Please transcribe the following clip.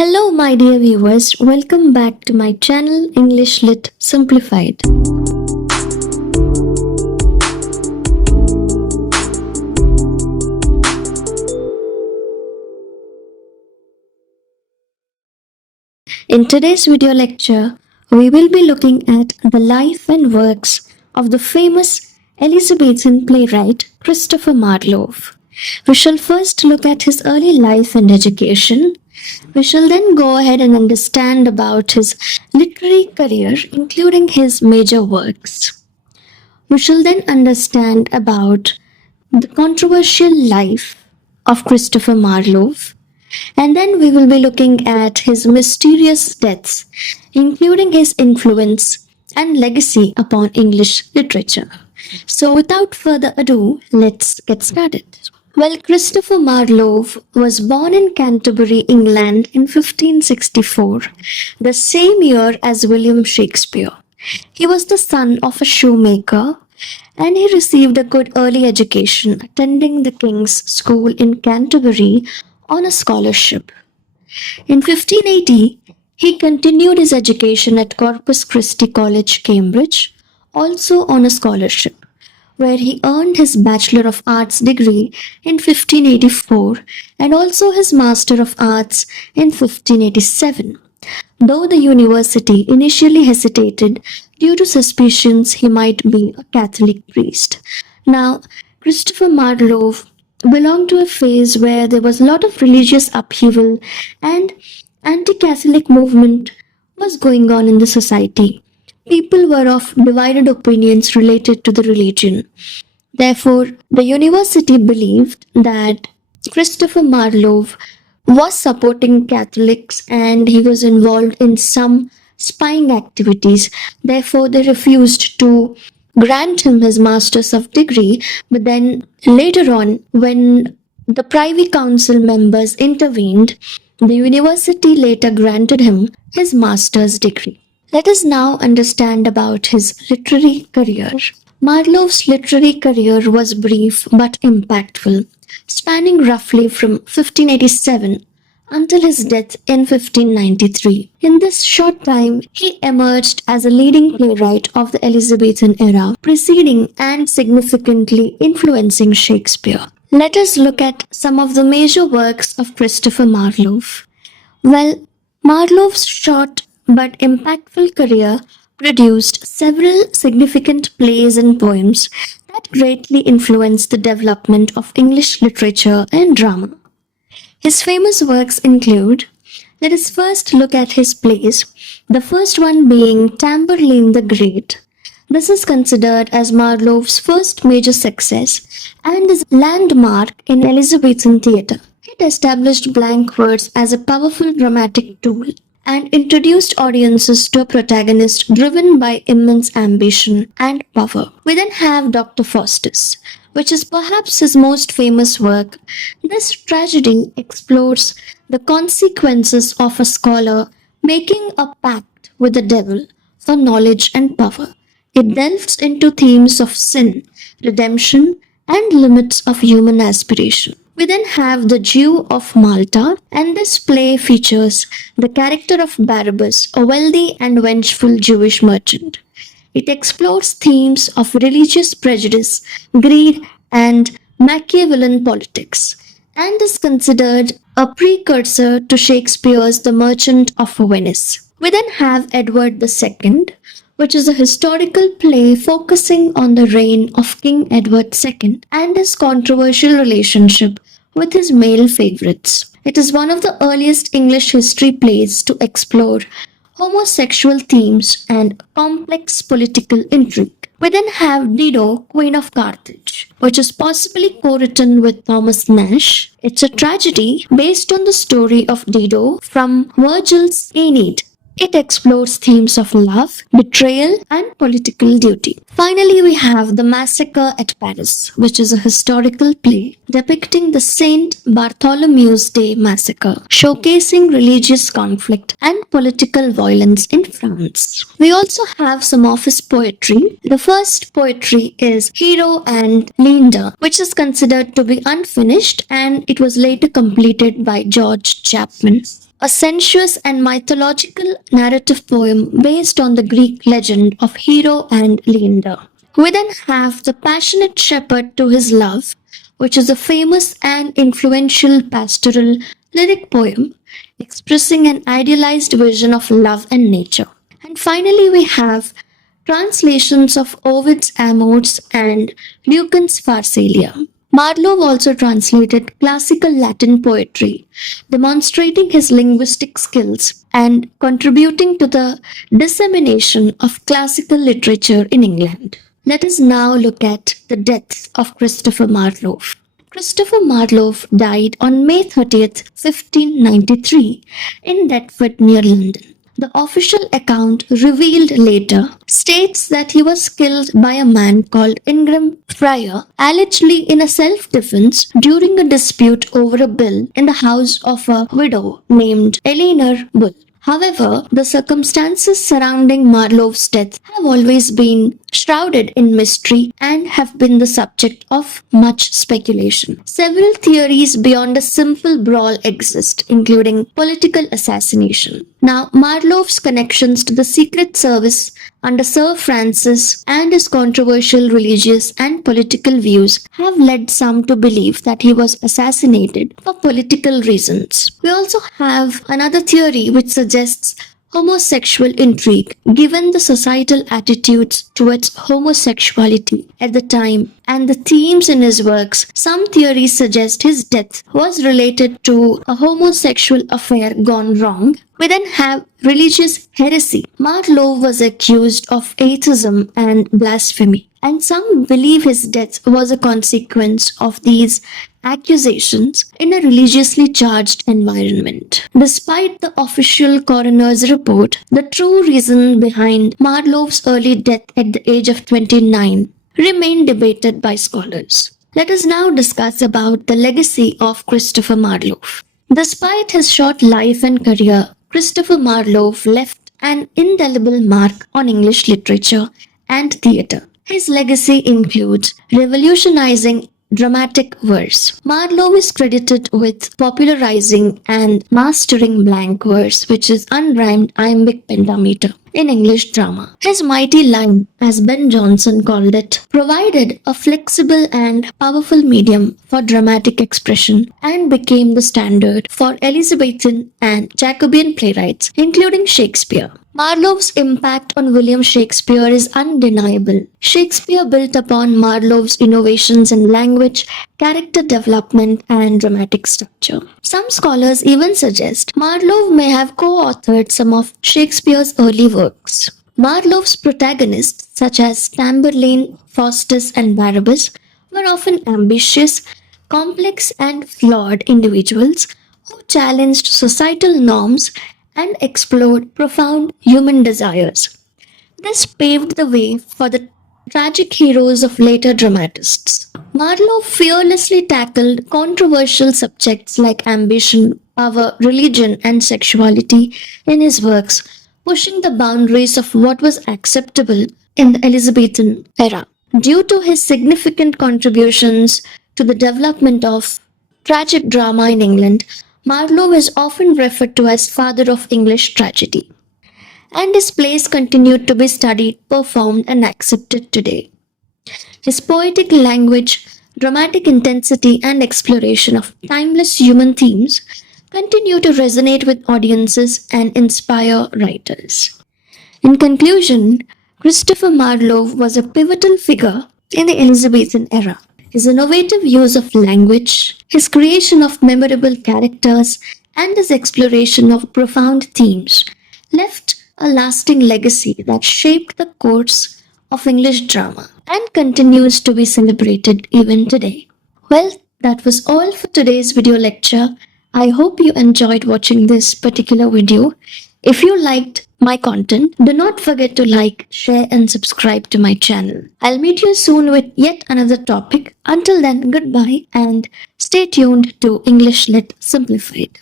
Hello, my dear viewers. Welcome back to my channel English Lit Simplified. In today's video lecture, we will be looking at the life and works of the famous Elizabethan playwright Christopher Marlowe. We shall first look at his early life and education. We shall then go ahead and understand about his literary career, including his major works. We shall then understand about the controversial life of Christopher Marlowe, and then we will be looking at his mysterious deaths, including his influence and legacy upon English literature. So, without further ado, let's get started. Well, Christopher Marlowe was born in Canterbury, England in 1564, the same year as William Shakespeare. He was the son of a shoemaker and he received a good early education attending the King's School in Canterbury on a scholarship. In 1580, he continued his education at Corpus Christi College, Cambridge, also on a scholarship, where he earned his Bachelor of Arts degree in 1584 and also his Master of Arts in 1587, though the university initially hesitated due to suspicions he might be a Catholic priest. Now, Christopher Marlowe belonged to a phase where there was a lot of religious upheaval and anti-Catholic movement was going on in the society. People were of divided opinions related to the religion. Therefore, the university believed that Christopher Marlowe was supporting Catholics and he was involved in some spying activities. Therefore, they refused to grant him his Master's of degree. But then later on, when the Privy Council members intervened, the university later granted him his Master's degree. Let us now understand about his literary career. Marlowe's literary career was brief but impactful, spanning roughly from 1587 until his death in 1593. In this short time, he emerged as a leading playwright of the Elizabethan era, preceding and significantly influencing Shakespeare. Let us look at some of the major works of Christopher Marlowe. Well, Marlowe's short but impactful career produced several significant plays and poems that greatly influenced the development of English literature and drama. His famous works include, let us first look at his plays, the first one being Tamburlaine the Great. This is considered as Marlowe's first major success and is a landmark in Elizabethan theatre. It established blank verse as a powerful dramatic tool and introduced audiences to a protagonist driven by immense ambition and power. We then have Dr. Faustus, which is perhaps his most famous work. This tragedy explores the consequences of a scholar making a pact with the devil for knowledge and power. It delves into themes of sin, redemption, and limits of human aspiration. We then have The Jew of Malta, and this play features the character of Barabbas, a wealthy and vengeful Jewish merchant. It explores themes of religious prejudice, greed, and Machiavellian politics, and is considered a precursor to Shakespeare's The Merchant of Venice. We then have Edward II, which is a historical play focusing on the reign of King Edward II and his controversial relationship with his male favorites. It is one of the earliest English history plays to explore homosexual themes and complex political intrigue. We then have Dido, Queen of Carthage, which is possibly co-written with Thomas Nash. It's a tragedy based on the story of Dido from Virgil's Aeneid. It explores themes of love, betrayal, and political duty. Finally, we have The Massacre at Paris, which is a historical play depicting the Saint Bartholomew's Day massacre, showcasing religious conflict and political violence in France. We also have some of his poetry. The first poetry is Hero and Linda, which is considered to be unfinished and it was later completed by George Chapman. a sensuous and mythological narrative poem based on the Greek legend of Hero and Leander. We then have The Passionate Shepherd to His Love, which is a famous and influential pastoral lyric poem expressing an idealized vision of love and nature. And finally, we have translations of Ovid's Amours and Lucan's Pharsalia. Marlowe also translated classical Latin poetry, demonstrating his linguistic skills and contributing to the dissemination of classical literature in England. Let us now look at the death of Christopher Marlowe. Christopher Marlowe died on May 30th, 1593, in Deptford near London. The official account, revealed later, states that he was killed by a man called Ingram Fryer, allegedly in a self-defense during a dispute over a bill in the house of a widow named Eleanor Bull. However, the circumstances surrounding Marlowe's death have always been shrouded in mystery and have been the subject of much speculation. Several theories beyond a simple brawl exist, including political assassination. Now, Marlowe's connections to the Secret Service under Sir Francis and his controversial religious and political views have led some to believe that he was assassinated for political reasons. We also have another theory which suggests homosexual intrigue, given the societal attitudes towards homosexuality at the time and the themes in his works. Some theories suggest his death was related to a homosexual affair gone wrong. We then have religious heresy. Marlowe was accused of atheism and blasphemy, and some believe his death was a consequence of these accusations in a religiously charged environment. Despite the official coroner's report, the true reason behind Marlowe's early death at the age of 29 remain debated by scholars. Let us now discuss about the legacy of Christopher Marlowe. Despite his short life and career, Christopher Marlowe left an indelible mark on English literature and theatre. His legacy includes revolutionizing dramatic verse. Marlowe is credited with popularizing and mastering blank verse, which is unrhymed iambic pentameter, in English drama. His mighty line, as Ben Jonson called it, provided a flexible and powerful medium for dramatic expression and became the standard for Elizabethan and Jacobean playwrights, including Shakespeare. Marlowe's impact on William Shakespeare is undeniable. Shakespeare built upon Marlowe's innovations in language, character development, and dramatic structure. Some scholars even suggest Marlowe may have co-authored some of Shakespeare's early works. Marlowe's protagonists, such as Tamburlaine, Faustus, and Barabbas, were often ambitious, complex, and flawed individuals who challenged societal norms and explored profound human desires. This paved the way for the tragic heroes of later dramatists. Marlowe fearlessly tackled controversial subjects like ambition, power, religion, and sexuality in his works, pushing the boundaries of what was acceptable in the Elizabethan era. Due to his significant contributions to the development of tragic drama in England, Marlowe is often referred to as father of English tragedy, and his plays continued to be studied, performed, and accepted today. His poetic language, dramatic intensity, and exploration of timeless human themes continue to resonate with audiences and inspire writers. In conclusion, Christopher Marlowe was a pivotal figure in the Elizabethan era. His innovative use of language, his creation of memorable characters, and his exploration of profound themes left a lasting legacy that shaped the course of English drama and continues to be celebrated even today. Well, that was all for today's video lecture. I hope you enjoyed watching this particular video. If you liked my content, do not forget to like, share, and subscribe to my channel. I'll meet you soon with yet another topic. Until then, goodbye and stay tuned to English Lit Simplified.